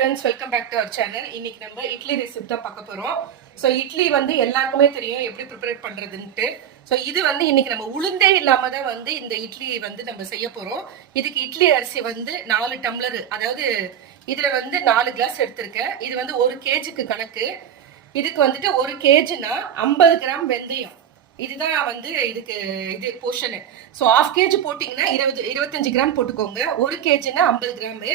friends, welcome back to our channel. இன்னைக்கு நம்ம idli recipe தான் பார்க்க போறோம். சோ இட்லி வந்து எல்லாருக்குமே தெரியும் எப்படி ப்ரிப்பேர் பண்றதுன்னு. சோ இது வந்து இன்னைக்கு நம்ம உளுந்தே இல்லாம தான் வந்து இந்த இட்லி வந்து நம்ம செய்ய போறோம். இதுக்கு இட்லி அரிசி வந்து 4 டம்ளர், அதாவது இதுல வந்து 4 கிளாஸ் எடுத்திருக்கேன். இது வந்து 1 கேஜிக்கு கணக்கு. இதுக்கு வந்துட்டு 1 கேஜினா 50 கிராம் வெந்தயம். இதுதான் வந்து இதுக்கு இது போர்ஷனு. ஸோ 1/2 கேஜி போட்டிங்கன்னா 25 கிராம் போட்டுக்கோங்க. 1 கேஜினா 50 கிராமு.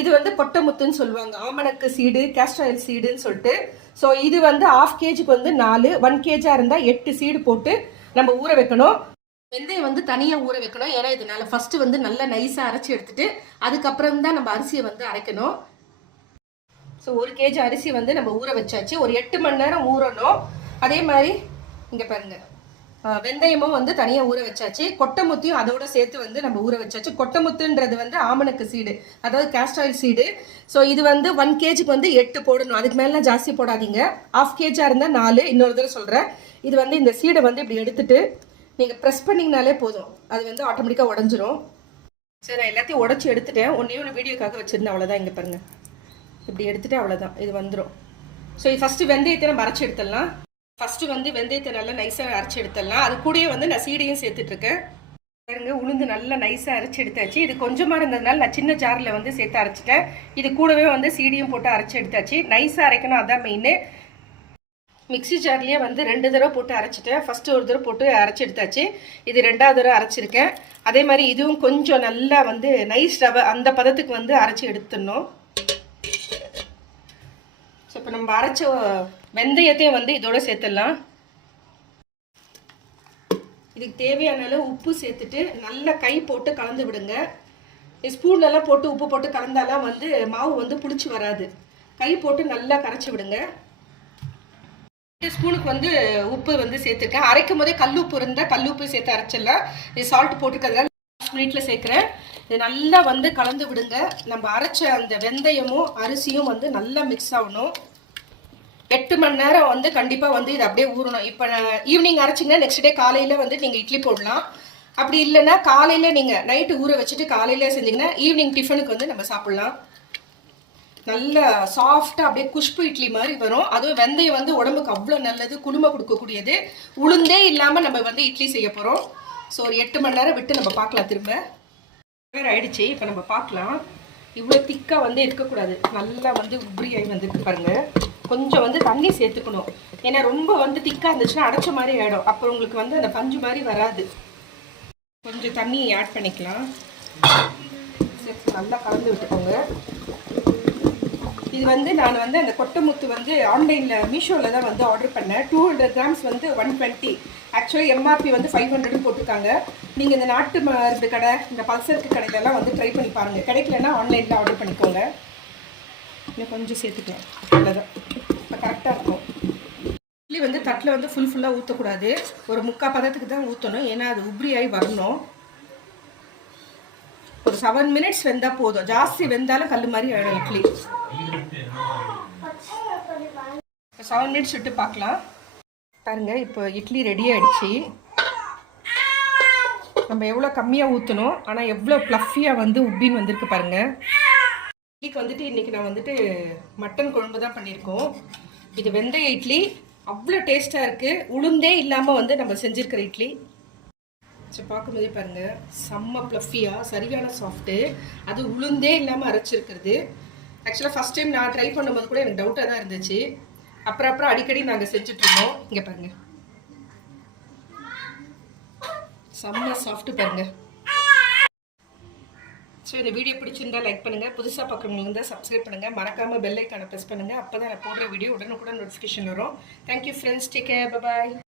இது வந்து கொட்டமுத்துன்னு சொல்லுவாங்க, ஆமணக்கு சீடு, கேஸ்டர் ஆயில் சீடுன்னு சொல்லிட்டு. ஸோ இது வந்து 1/2 கேஜிக்கு வந்து 4, 1 கேஜியாக இருந்தால் 8 சீடு போட்டு நம்ம ஊற வைக்கணும். வெந்தயம் வந்து தனியாக ஊற வைக்கணும், ஏன்னா இதனால ஃபர்ஸ்ட் வந்து நல்லா நைஸாக அரைச்சி எடுத்துட்டு அதுக்கப்புறம் தான் நம்ம அரிசியை வந்து அரைக்கணும். ஸோ 1 கேஜி அரிசி வந்து நம்ம ஊற வச்சாச்சு. ஒரு 8 மணி நேரம் ஊறணும். அதே மாதிரி இங்கே பாருங்க, வெந்தயமும் வந்து தனியாக ஊற வச்சாச்சு. கொட்டமுத்தியும் அதோட சேர்த்து வந்து நம்ம ஊற வச்சாச்சு. கொட்டமுத்துன்றது வந்து ஆமணக்கு சீடு, அதாவது கேஸ்டர் ஆயில் சீடு. ஸோ இது வந்து 1 கேஜிக்கு வந்து 8 போடணும், அதுக்கு மேலே ஜாஸ்தி போடாதீங்க. 1/2 கேஜியாக இருந்தால் 4. இன்னொரு தடவை சொல்கிறேன், இது வந்து இந்த சீடை வந்து இப்படி எடுத்துட்டு நீங்கள் ப்ரெஸ் பண்ணிங்கனாலே போதும், அது வந்து ஆட்டோமேட்டிக்காக உடஞ்சிரும். சரி, நான் எல்லாத்தையும் உடச்சி எடுத்துட்டேன். ஒன்று வீடியோக்காக வச்சுருந்தேன், அவ்வளோதான். இங்கே பாருங்கள், இப்படி எடுத்துகிட்டு அவ்வளோதான், இது வந்துடும். ஸோ இது ஃபஸ்ட்டு வெந்தயத்தை நம்ம அரைச்சி எடுத்துடலாம். ஃபஸ்ட்டு வந்து வெந்தயத்தை நல்லா நைஸாக அரைச்சி எடுத்துடலாம். அது கூடயே வந்து நான் சீடையும் சேர்த்துட்ருக்கேன். பாருங்க, உளுந்து நல்லா நைஸாக அரைச்சி எடுத்தாச்சு. இது கொஞ்சமாக இருந்ததுனால நான் சின்ன ஜாரில் வந்து சேர்த்து அரைச்சிட்டேன். இது கூடவே வந்து சீடையும் போட்டு அரைச்சி எடுத்தாச்சு. நைஸாக அரைக்கணும், அதான் மெயின். மிக்சி ஜார்லேயே வந்து 2 தடவை போட்டு அரைச்சிட்டேன். ஃபஸ்ட்டு ஒரு தடவை போட்டு அரைச்சி எடுத்தாச்சு. இது 2வது தடவை அரைச்சிருக்கேன். அதே மாதிரி இதுவும் கொஞ்சம் நல்லா வந்து நைஸ் ரவை அந்த பதத்துக்கு வந்து அரைச்சி எடுத்துடணும். ஸோ இப்போ நம்ம அரைச்ச வெந்தயத்தையும் வந்து இதோட சேர்த்துடலாம். இதுக்கு தேவையான அளவு உப்பு சேர்த்துட்டு நல்லா கை போட்டு கலந்து விடுங்க. ஸ்பூன்லலாம் போட்டு உப்பு போட்டு கலந்தாலாம் வந்து மாவு வந்து புளிச்சு வராது. கை போட்டு நல்லா கரைச்சி விடுங்க. 2 ஸ்பூனுக்கு வந்து உப்பு வந்து சேர்த்துருக்கேன். அரைக்கும் போதே கல்லுப்பு இருந்தால் கல்லுப்பு சேர்த்து அரைச்சிடலாம். இது சால்ட் போட்டுக்கிறதுனால 1 மினிட்ல சேர்க்குறேன். இது நல்லா வந்து கலந்து விடுங்க. நம்ம அரைச்ச அந்த வெந்தயமும் அரிசியும் வந்து நல்லா மிக்ஸ் ஆகணும். 8 மணி நேரம் வந்து கண்டிப்பாக வந்து இது அப்படியே ஊறணும். இப்போ ஈவினிங் அரைச்சிங்கன்னா நெக்ஸ்ட் டே காலையில் வந்து நீங்கள் இட்லி போடலாம். அப்படி இல்லைன்னா காலையில் நீங்கள் நைட்டு ஊற வச்சுட்டு காலையில் செஞ்சிங்கன்னா ஈவினிங் டிஃபனுக்கு வந்து நம்ம சாப்பிட்லாம். நல்லா சாஃப்டாக அப்படியே குஷ்பு இட்லி மாதிரி வரும். அதுவும் வெந்தயம் வந்து உடம்புக்கு அவ்வளோ நல்லது, குளுமை கொடுக்கக்கூடியது. உளுந்தே இல்லாமல் நம்ம வந்து இட்லி செய்ய போகிறோம். ஸோ ஒரு 8 மணி நேரம் விட்டு நம்ம பார்க்கலாம். திரும்ப ஆயிடுச்சு. இப்போ நம்ம பார்க்கலாம். இவ்வளோ திக்காக வந்து இருக்கக்கூடாது, நல்லா வந்து உப்ரியாகி வந்துருக்கு பாருங்கள். கொஞ்சம் வந்து தண்ணி சேர்த்துக்கணும், ஏன்னா ரொம்ப வந்து திக்காக இருந்துச்சுன்னா அடைச்ச மாதிரி ஆகிடும். அப்புறம் உங்களுக்கு வந்து அந்த பஞ்சு மாதிரி வராது. கொஞ்சம் தண்ணி ஆட் பண்ணிக்கலாம். சேர்த்து நல்லா கலந்து விட்டுக்கோங்க. இது வந்து நான் வந்து அந்த கொட்டமுத்து வந்து ஆன்லைனில் மீஷோவில் தான் வந்து ஆர்டர் பண்ணேன். 200 கிராம்ஸ் வந்து 120. ஆக்சுவலி எம்ஆர்பி வந்து 500 போட்டிருக்காங்க. நீங்கள் இந்த நாட்டு மருந்து கடை, இந்த பல்சருக்கு கடையிலலாம் வந்து ட்ரை பண்ணி பாருங்கள். கிடைக்கலன்னா ஆன்லைனில் ஆர்டர் பண்ணிக்கோங்க. இன்னும் கொஞ்சம் சேர்த்துக்கலாம், அவ்வளோதான். இப்போ கரெக்டாக இருக்கும். இட்லி வந்து தட்டில் வந்து ஃபுல்லாக ஊற்றக்கூடாது, ஒரு 3/4 பதத்துக்கு தான் ஊற்றணும், ஏன்னா அது உப்ரியாகி வரணும். ஒரு 7 மினிட்ஸ் வெந்தால் போதும். ஜாஸ்தி வெந்தாலும் கல் மாதிரி ஆகிடும் இட்லி. 7 மினிட்ஸ் விட்டு பார்க்கலாம். பாருங்க, இப்போ இட்லி ரெடி ஆகிடுச்சு. நம்ம எவ்வளோ கம்மியாக ஊற்றணும், ஆனால் எவ்வளோ ப்ளஃபியாக வந்து உப்பின்னு வந்திருக்கு பாருங்கள். இட்லிக்கு வந்துட்டு இன்றைக்கி நான் வந்துட்டு மட்டன் குழம்பு தான் பண்ணியிருக்கோம். இது வெந்தய இட்லி, அவ்வளோ டேஸ்ட்டாக இருக்குது. உளுந்தே இல்லாமல் வந்து நம்ம செஞ்சுருக்கிற இட்லி. ஸோ பார்க்கும்போதே பாருங்கள், செம்ம ப்ளஃபியாக, சரியான சாஃப்ட்டு. அது உளுந்தே இல்லாமல் அரைச்சிருக்கிறது. ஆக்சுவலாக ஃபஸ்ட் டைம் நான் ட்ரை பண்ணும்போது கூட எனக்கு டவுட்டாக தான் இருந்துச்சு. அப்புறம் அடிக்கடி நாங்கள் செஞ்சுட்ருந்தோம். இங்கே பாருங்கள், செம்ம சாஃப்ட்டு பாருங்கள். ஸோ இந்த வீடியோ பிடிச்சிருந்தா லைக் பண்ணுங்கள். புதுசாக பார்க்குறவங்களுக்கு இருந்தால் சப்ஸ்கிரைப் பண்ணுங்கள். மறக்காமல் பெல் ஐக்கானை ப்ரெஸ் பண்ணுங்கள். அப்போ தான் நான் போடுற வீடியோ உடனுக்குடன் நோட்டிஃபிகேஷன் வரும். Thank you friends, take care, bye bye.